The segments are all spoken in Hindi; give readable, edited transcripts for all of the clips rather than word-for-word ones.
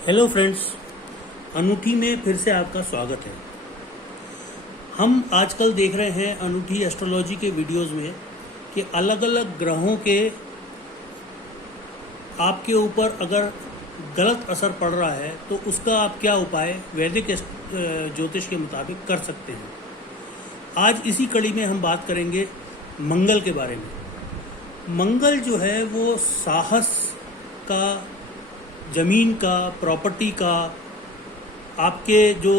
हेलो फ्रेंड्स, अनूठी में फिर से आपका स्वागत है। हम आजकल देख रहे हैं अनूठी एस्ट्रोलॉजी के वीडियोस में कि अलग अलग ग्रहों के आपके ऊपर अगर गलत असर पड़ रहा है तो उसका आप क्या उपाय वैदिक ज्योतिष के मुताबिक कर सकते हैं। आज इसी कड़ी में हम बात करेंगे मंगल के बारे में। मंगल जो है वो साहस का, जमीन का, प्रॉपर्टी का, आपके जो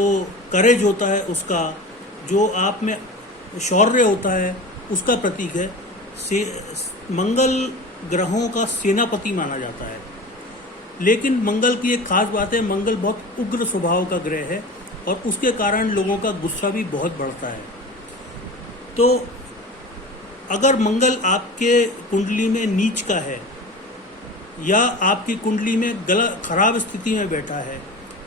करेज होता है उसका, जो आप में शौर्य होता है उसका प्रतीक है। मंगल ग्रहों का सेनापति माना जाता है। लेकिन मंगल की एक खास बात है, मंगल बहुत उग्र स्वभाव का ग्रह है और उसके कारण लोगों का गुस्सा भी बहुत बढ़ता है। तो अगर मंगल आपके कुंडली में नीच का है या आपकी कुंडली में गलत खराब स्थिति में बैठा है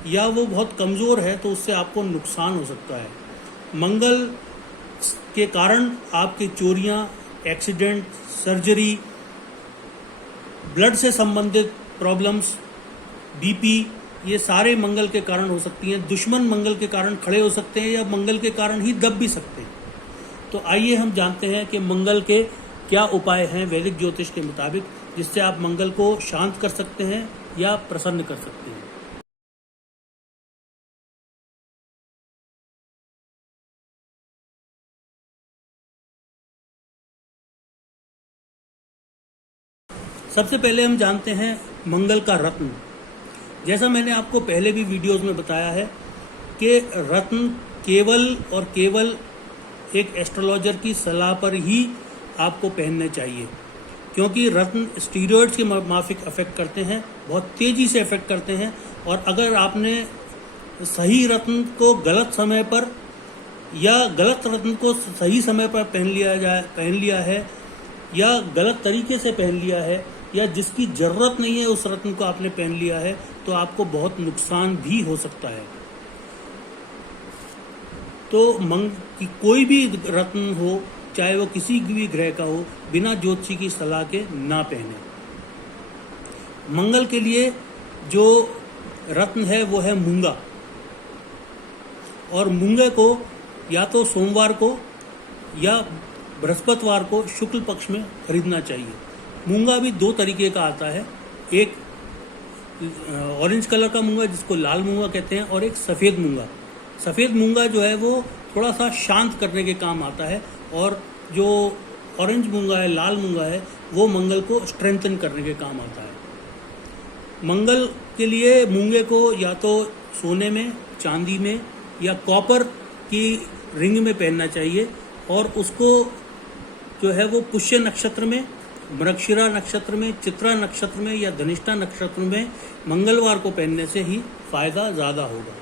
या वो बहुत कमज़ोर है तो उससे आपको नुकसान हो सकता है। मंगल के कारण आपके चोरियां, एक्सीडेंट, सर्जरी, ब्लड से संबंधित प्रॉब्लम्स, बीपी, ये सारे मंगल के कारण हो सकती हैं। दुश्मन मंगल के कारण खड़े हो सकते हैं या मंगल के कारण ही दब भी सकते हैं। तो आइए हम जानते हैं कि मंगल के क्या उपाय हैं वैदिक ज्योतिष के मुताबिक, जिससे आप मंगल को शांत कर सकते हैं या प्रसन्न कर सकते हैं। सबसे पहले हम जानते हैं मंगल का रत्न। जैसा मैंने आपको पहले भी वीडियोस में बताया है कि रत्न केवल और केवल एक एस्ट्रोलॉजर की सलाह पर ही आपको पहनने चाहिए, क्योंकि रत्न स्टीरॉयड्स के माफिक अफेक्ट करते हैं, बहुत तेज़ी से अफेक्ट करते हैं। और अगर आपने सही रत्न को गलत समय पर या गलत रत्न को सही समय पर पहन लिया है या गलत तरीके से पहन लिया है या जिसकी ज़रूरत नहीं है उस रत्न को आपने पहन लिया है तो आपको बहुत नुकसान भी हो सकता है। तो कोई भी रत्न हो, चाहे वो किसी भी ग्रह का हो, बिना ज्योतिषी की सलाह के ना पहने। मंगल के लिए जो रत्न है वो है मूंगा, और मूंगे को या तो सोमवार को या बृहस्पतिवार को शुक्ल पक्ष में खरीदना चाहिए। मूंगा भी दो तरीके का आता है, एक ऑरेंज कलर का मूंगा जिसको लाल मूंगा कहते हैं और एक सफ़ेद मूंगा। सफ़ेद मूंगा जो है वो थोड़ा सा शांत करने के काम आता है और जो ऑरेंज मूंगा है, लाल मूंगा है, वो मंगल को स्ट्रेंथन करने के काम आता है। मंगल के लिए मूंगे को या तो सोने में, चांदी में या कॉपर की रिंग में पहनना चाहिए और उसको जो है वो पुष्य नक्षत्र में, मृगशिरा नक्षत्र में, चित्रा नक्षत्र में या धनिष्ठा नक्षत्र में मंगलवार को पहनने से ही फायदा ज़्यादा होगा।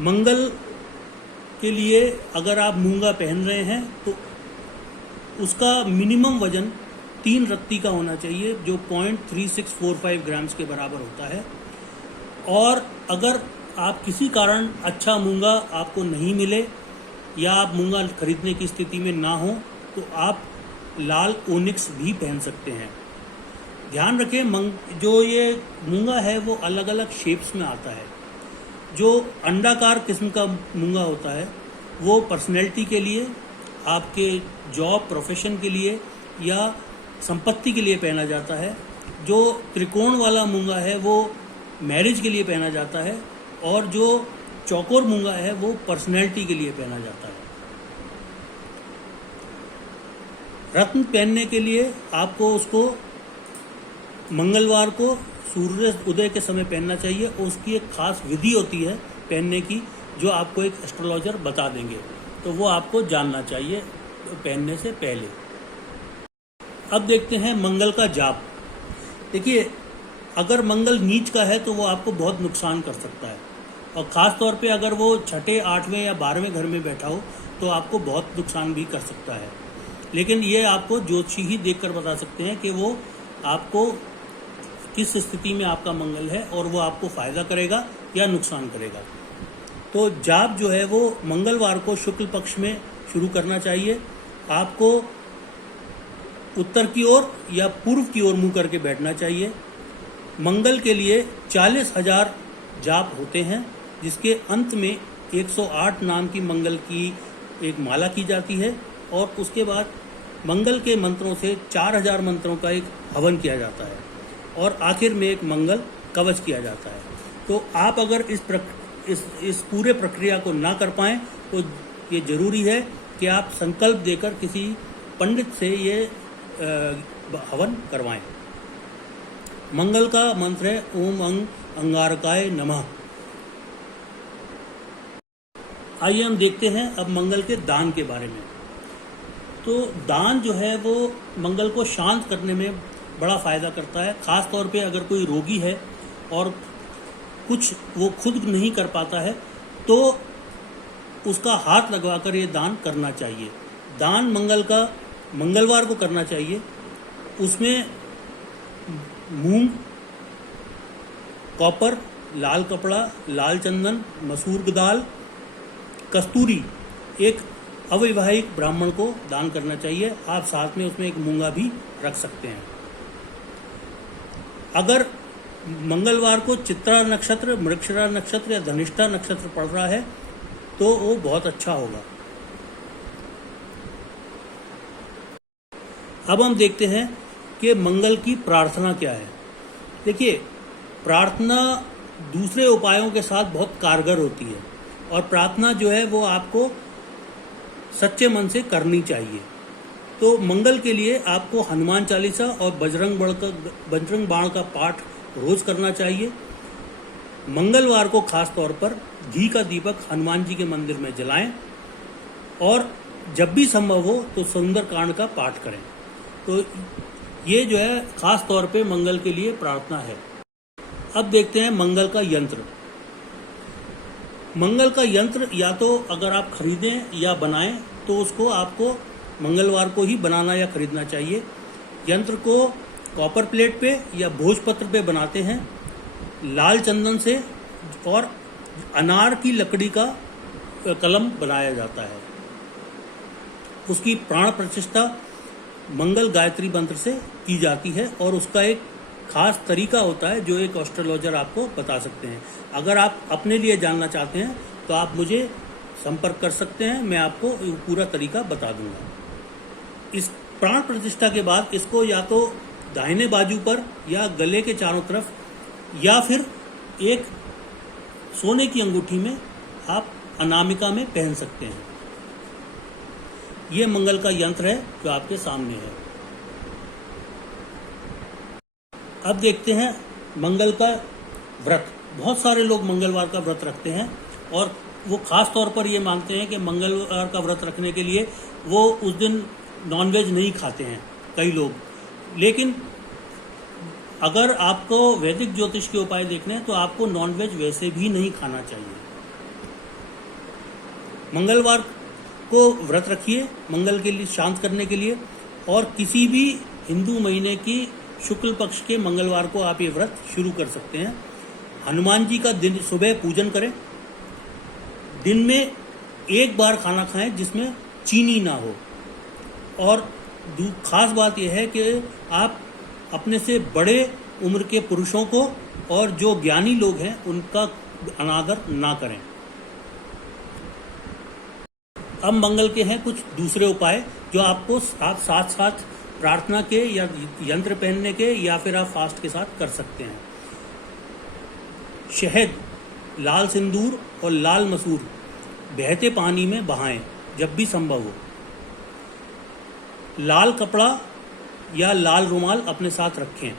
मंगल के लिए अगर आप मूंगा पहन रहे हैं तो उसका मिनिमम वजन 3 रत्ती का होना चाहिए, जो 0.3645 ग्राम्स के बराबर होता है। और अगर आप किसी कारण अच्छा मूंगा आपको नहीं मिले या आप मूंगा खरीदने की स्थिति में ना हो तो आप लाल ओनिक्स भी पहन सकते हैं। ध्यान रखें, जो ये मूंगा है वो अलग अलग शेप्स में आता है। जो अंडाकार किस्म का मूंगा होता है वो पर्सनैलिटी के लिए, आपके जॉब प्रोफेशन के लिए या संपत्ति के लिए पहना जाता है। जो त्रिकोण वाला मूंगा है वो मैरिज के लिए पहना जाता है और जो चौकोर मूंगा है वो पर्सनैलिटी के लिए पहना जाता है। रत्न पहनने के लिए आपको उसको मंगलवार को सूर्य उदय के समय पहनना चाहिए और उसकी एक खास विधि होती है पहनने की, जो आपको एक एस्ट्रोलॉजर बता देंगे, तो वो आपको जानना चाहिए पहनने से पहले। अब देखते हैं मंगल का जाप। देखिए, अगर मंगल नीच का है तो वो आपको बहुत नुकसान कर सकता है, और ख़ास तौर पे अगर वो छठे, 8वें या 12वें घर में बैठा हो तो आपको बहुत नुकसान भी कर सकता है। लेकिन ये आपको ज्योतिषी ही देखकर बता सकते हैं कि वो आपको किस स्थिति में आपका मंगल है और वो आपको फ़ायदा करेगा या नुकसान करेगा। तो जाप जो है वो मंगलवार को शुक्ल पक्ष में शुरू करना चाहिए। आपको उत्तर की ओर या पूर्व की ओर मुंह करके बैठना चाहिए मंगल के लिए 40,000 जाप होते हैं, जिसके अंत में 108 नाम की मंगल की एक माला की जाती है और उसके बाद मंगल के मंत्रों से 4000 मंत्रों का एक हवन किया जाता है और आखिर में एक मंगल कवच किया जाता है। तो आप अगर इस पूरे प्रक्रिया को ना कर पाएँ तो ये जरूरी है कि आप संकल्प देकर किसी पंडित से ये हवन करवाएं। मंगल का मंत्र है ओम अंगारकाय नमः। आइए हम देखते हैं अब मंगल के दान के बारे में। तो दान जो है वो मंगल को शांत करने में बड़ा फ़ायदा करता है। ख़ास तौर पे अगर कोई रोगी है और कुछ वो खुद नहीं कर पाता है तो उसका हाथ लगवाकर ये दान करना चाहिए। दान मंगलवार को करना चाहिए। उसमें मूंग, कॉपर, लाल कपड़ा, लाल चंदन, मसूर की दाल, कस्तूरी एक अविवाहित ब्राह्मण को दान करना चाहिए। आप साथ में उसमें एक मूंगा भी रख सकते हैं। अगर मंगलवार को चित्रा नक्षत्र, मृगशिरा नक्षत्र या धनिष्ठा नक्षत्र पड़ रहा है तो वो बहुत अच्छा होगा। अब हम देखते हैं कि मंगल की प्रार्थना क्या है। देखिए, प्रार्थना दूसरे उपायों के साथ बहुत कारगर होती है और प्रार्थना जो है वो आपको सच्चे मन से करनी चाहिए। तो मंगल के लिए आपको हनुमान चालीसा और बजरंग बाण का पाठ रोज करना चाहिए। मंगलवार को खास तौर पर घी का दीपक हनुमान जी के मंदिर में जलाएं और जब भी संभव हो तो सुंदरकांड का पाठ करें। तो ये जो है खास तौर पे मंगल के लिए प्रार्थना है। अब देखते हैं मंगल का यंत्र। मंगल का यंत्र या तो अगर आप खरीदें या बनाएं तो उसको आपको मंगलवार को ही बनाना या खरीदना चाहिए। यंत्र को कॉपर प्लेट पे या भोजपत्र पे बनाते हैं, लाल चंदन से और अनार की लकड़ी का कलम बनाया जाता है। उसकी प्राण प्रतिष्ठा मंगल गायत्री मंत्र से की जाती है और उसका एक खास तरीका होता है जो एक एस्ट्रोलॉजर आपको बता सकते हैं। अगर आप अपने लिए जानना चाहते हैं तो आप मुझे संपर्क कर सकते हैं, मैं आपको पूरा तरीका बता दूंगा। इस प्राण प्रतिष्ठा के बाद इसको या तो दाहिने बाजू पर या गले के चारों तरफ या फिर एक सोने की अंगूठी में आप अनामिका में पहन सकते हैं। ये मंगल का यंत्र है जो आपके सामने है। अब देखते हैं मंगल का व्रत। बहुत सारे लोग मंगलवार का व्रत रखते हैं और वो खास तौर पर ये मानते हैं कि मंगलवार का व्रत रखने के लिए वो उस दिन नॉनवेज नहीं खाते हैं कई लोग। लेकिन अगर आपको वैदिक ज्योतिष के उपाय देखने हैं तो आपको नॉनवेज वैसे भी नहीं खाना चाहिए। मंगलवार को व्रत रखिए मंगल के लिए शांत करने के लिए, और किसी भी हिंदू महीने की शुक्ल पक्ष के मंगलवार को आप ये व्रत शुरू कर सकते हैं। हनुमान जी का दिन सुबह पूजन करें। दिन में एक बार खाना खाएं जिसमें चीनी ना हो। और खास बात यह है कि आप अपने से बड़े उम्र के पुरुषों को और जो ज्ञानी लोग हैं उनका अनादर ना करें। अब मंगल के हैं कुछ दूसरे उपाय जो आपको आप साथ साथ प्रार्थना के या यंत्र पहनने के या फिर आप फास्ट के साथ कर सकते हैं। शहद, लाल सिंदूर और लाल मसूर बहते पानी में बहाएं जब भी संभव हो। लाल कपड़ा या लाल रुमाल अपने साथ रखें।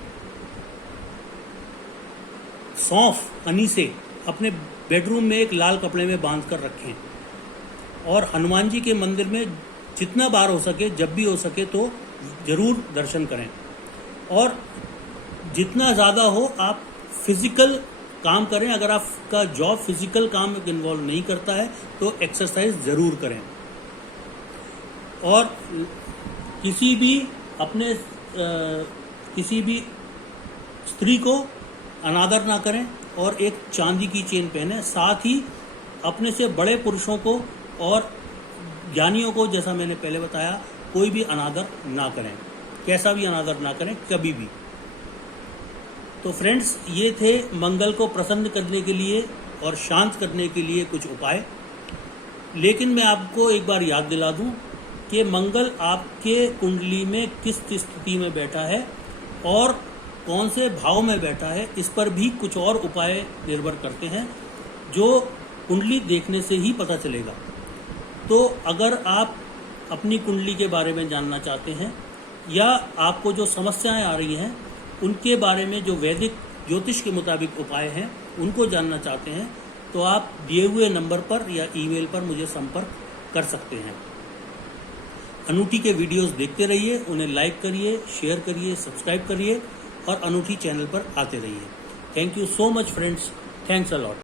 सौंफ, अनीसे अपने बेडरूम में एक लाल कपड़े में बांध कर रखें। और हनुमान जी के मंदिर में जितना बार हो सके, जब भी हो सके तो जरूर दर्शन करें। और जितना ज़्यादा हो आप फिजिकल काम करें। अगर आपका जॉब फिजिकल काम में इन्वॉल्व नहीं करता है तो एक्सरसाइज ज़रूर करें। और किसी भी स्त्री को अनादर ना करें और एक चांदी की चेन पहने। साथ ही अपने से बड़े पुरुषों को और ज्ञानियों को, जैसा मैंने पहले बताया, कोई भी अनादर ना करें, कैसा भी अनादर ना करें कभी भी। तो फ्रेंड्स, ये थे मंगल को प्रसन्न करने के लिए और शांत करने के लिए कुछ उपाय। लेकिन मैं आपको एक बार याद दिला दूं कि मंगल आपके कुंडली में किस स्थिति में बैठा है और कौन से भाव में बैठा है, इस पर भी कुछ और उपाय निर्भर करते हैं, जो कुंडली देखने से ही पता चलेगा। तो अगर आप अपनी कुंडली के बारे में जानना चाहते हैं या आपको जो समस्याएं आ रही हैं उनके बारे में जो वैदिक ज्योतिष के मुताबिक उपाय हैं उनको जानना चाहते हैं, तो आप दिए हुए नंबर पर या ईमेल पर मुझे संपर्क कर सकते हैं। अनूठी के वीडियोस देखते रहिए, उन्हें लाइक करिए, शेयर करिए, सब्सक्राइब करिए और अनूठी चैनल पर आते रहिए। Thank you so much friends, thanks a lot.